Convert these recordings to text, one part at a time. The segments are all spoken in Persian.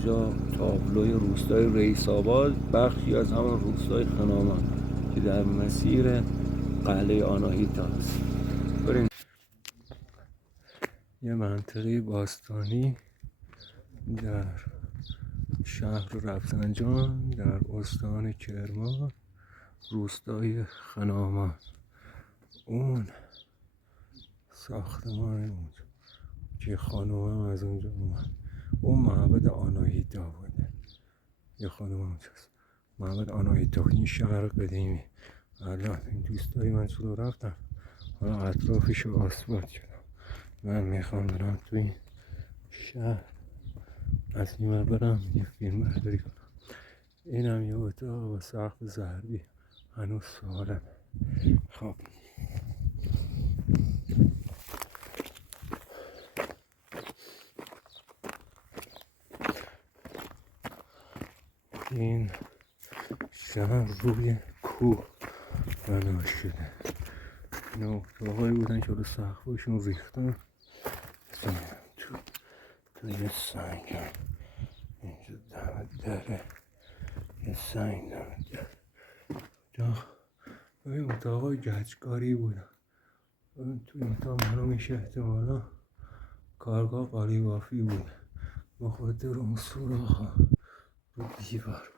اینجا تابلوی روستای رئیس آباد، بخشی از همون روستای خنامان که در مسیر قلعه آناهیتا است. بریم. یه منطقه باستانی در شهر رفسنجان در استان کرمان، روستای خنامان. اون ساختمان اونجا که خانوم هم از اونجا اومد، اون معبد آناهیتا بوده. یه خانوم اونجاست، معبد آناهیتا، این شهر قدیمی. الان این دوستای من چون رفتن، حالا اطرافش آسفالت شدم. من میخوام برم تو این شهر از این برم یه فیلم برداری کنم. اینم یه اتاق با سقف ضربی، هنوز سالم. خب این شهر روی کوه بنا شده. این اتاقایی بودن که رو سقفشون ریختن. تو یه سنگ هم اینجا دره، یه سنگ دره جا. این اتاقای گچکاری بودن. تو این اتاق منو میشه احتمالا کارگاه قالیبافی بود، بخاطر اون سوراخ رو دیوار.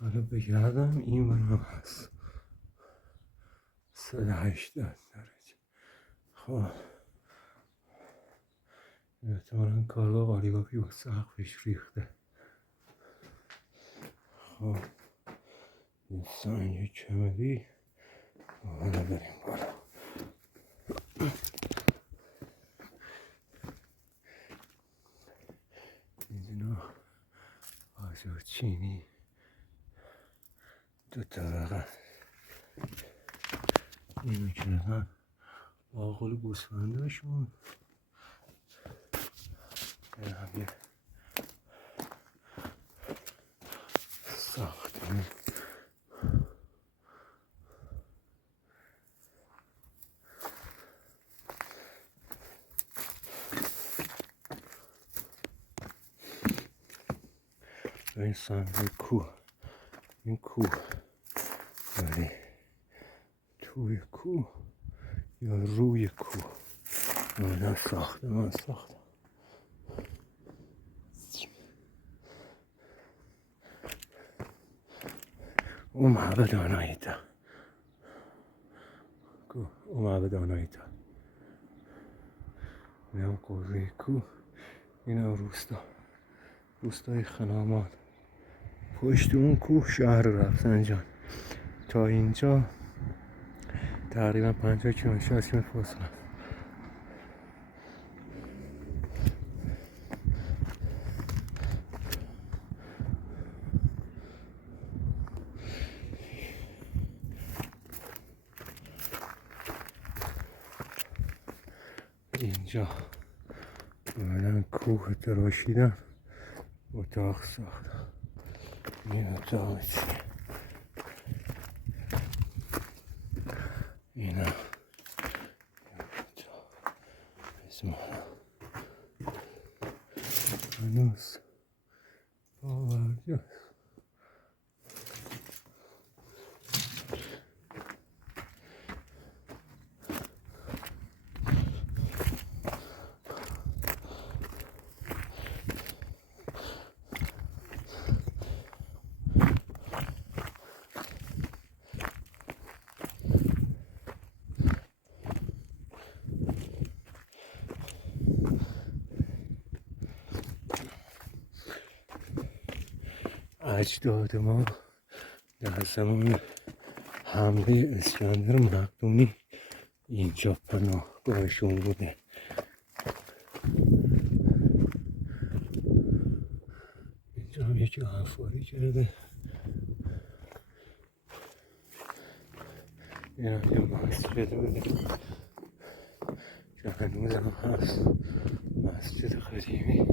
حالا بگردم این منم هست 180 درجه. خب احتمالا کارگاه قالیبافی با سقفش ریخته. خب این سنگ کمری. حالا بریم بالا. اینجا آجر چینی 2 طبقه. اینو کردن آقل گوسفنداشون. این هم یه ساختمون. این سمت کوه، این کوه ولی توی کوه یا روی کوه اومدن ساختمان ساختن. اون معبد آناهیتا، اون معبد آناهیتا. این هم قوه کوه، این هم روستای خنامان. پشت اون کوه شهر رفسنجان. تا اینجا تقریبا 50 کیلومتر 60 کیلومتر فاصله. اینجا اومدن کوه تراشیدن، اتاق ساختن. این اتاق چیه؟ اینا اسمانا هنوز باورجاست. اجداد ما در زمان حمله اسکندر مقدونی اینجا پناهگاهشون بوده. اینجا هم یکی حفاری کرده. این هم یه مسجد بوده که هنوز هم هست، مسجد قدیمی.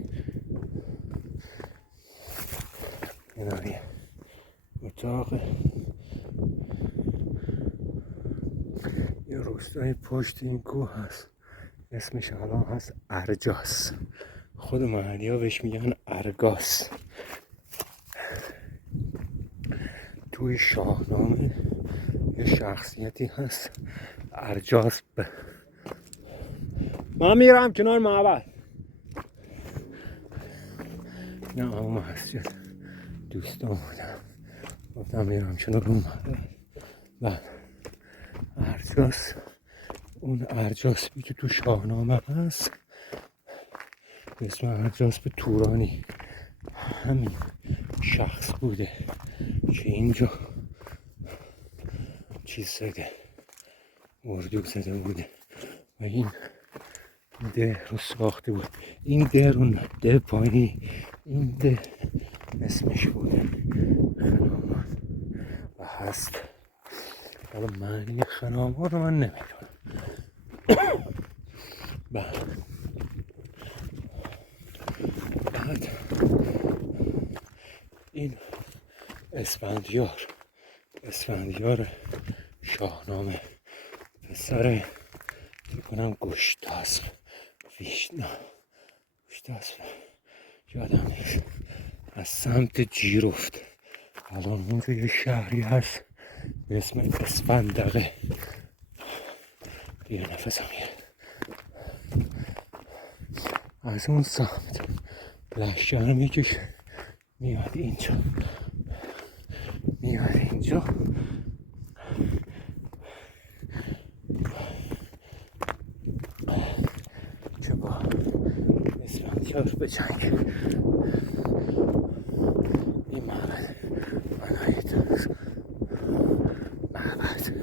این هم یه اتاق. یه روستای پشت این کوه هست، اسمش الان هست ارجاس. خود محلی ها بهش میگن ارگاس. توی شاهنامه یه شخصیتی هست ارجاسپ. من میرم کنار معبد. نه اما مسجد دوستان بودم، گفتم میرم کنار اون معبد. و ارجاس، اون ارجاسپی که تو شاهنامه هست به اسم ارجاسپ تورانی، همین شخص بوده که اینجا چیز زده، اردو زده بوده و این ده رو ساخته بود. این ده رو ده پایینی، این ده اسمش بوده خرامان و هست. حالا معنی خرامان رو من نمیدونم. بعد این اسفندیار شاهنامه، پسر کنم گشتاسپ یادم نیست، از سمت جیرفت. الان اونجا یه شهری هست به اسم اسفندقه. دیگه نفسم میاد. از اون سمت لشکر میکشه میاد اینجا که با اسفندیار به جنگ. این معبد آناهیتا معبد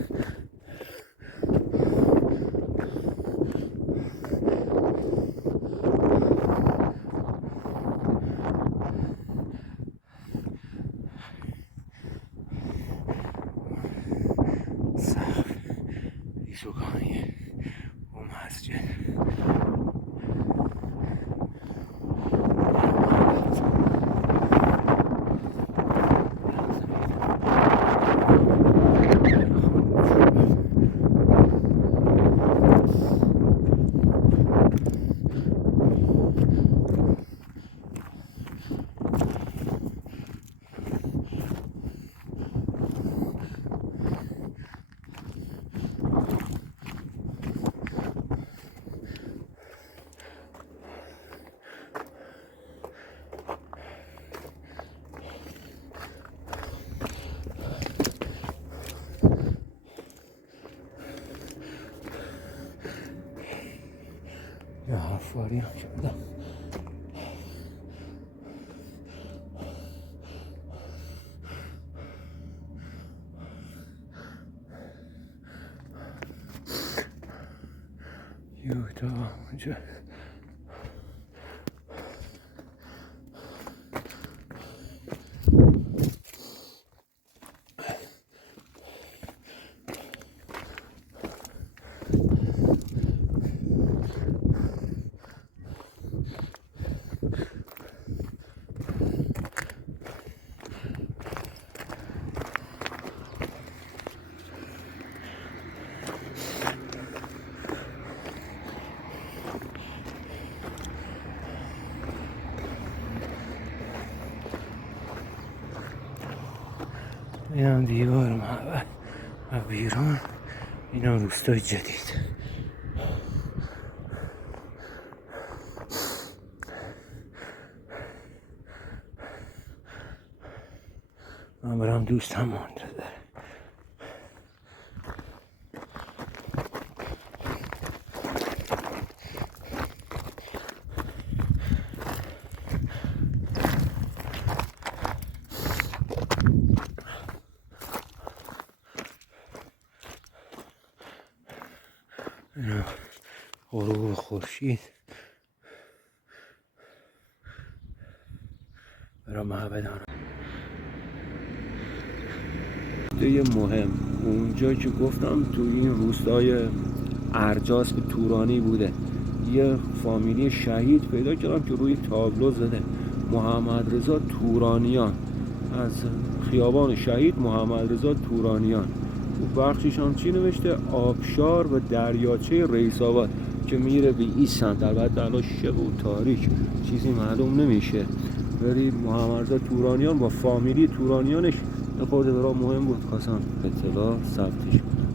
سقف ایزوگانی و مسجد. یا حفاری هم کردم. یوتا اونجا این هم دیوار معبد و بیرون این هم روستای جدید. من برم دوستم منتظر. غروب خورشید برای معبد یه مهم اونجا که گفتم تو این روستای ارجاسپ تورانی بوده. یه فامیلی شهید پیدا کردم که روی تابلو زده محمد رضا تورانیان، از خیابان شهید محمد رضا تورانیان. تو بخشش هم چی نوشته؟ آبشار و دریاچه رئیس آباد که میره به این سمت. البته الان شب و تاریک چیزی معلوم نمیشه، ولی محمد رضا تورانیان با فامیلی تورانیانش یه خورده برام مهم بود، خواستم اطلاع ثبتش کنم.